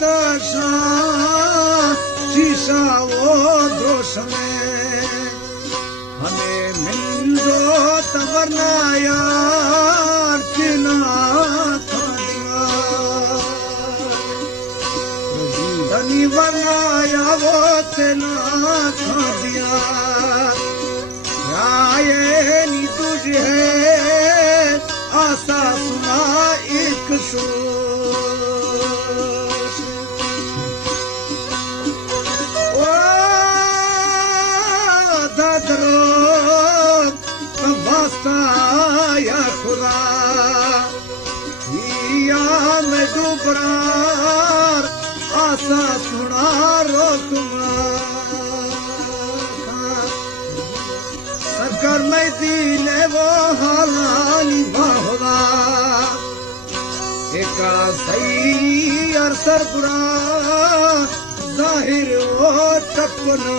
तशा शीशा वो दोष में हमें मिलो तवरना यार किना खादिया धनी बनाया वो तेना खादिया राये नी तुझे आशा सुना एक शो या खुदा में डूबरार आशा सुना रोकमा सरकार में दिले वो हालानी बाहुदा एक सही और सरबुरा जाहिर वो टपना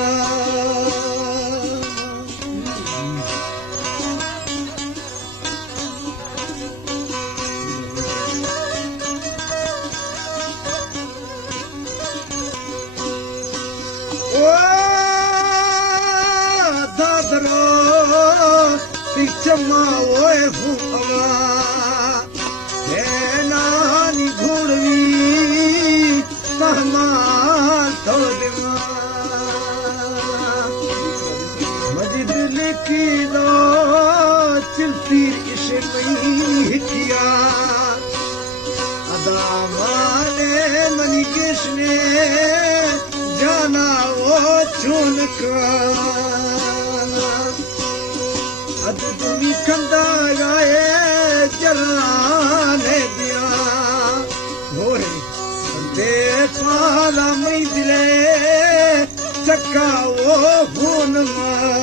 चमा ओए हुआ है नानी घोड़वी महमान तो दिवा मजिद लिखी दो चलती इसे नहीं किया अदा माने मनी किसने जाना वो चुन कर तुमी कंदा गाए जलाने दिया होरे देखा ला मैं दिले चक्का वो भून मा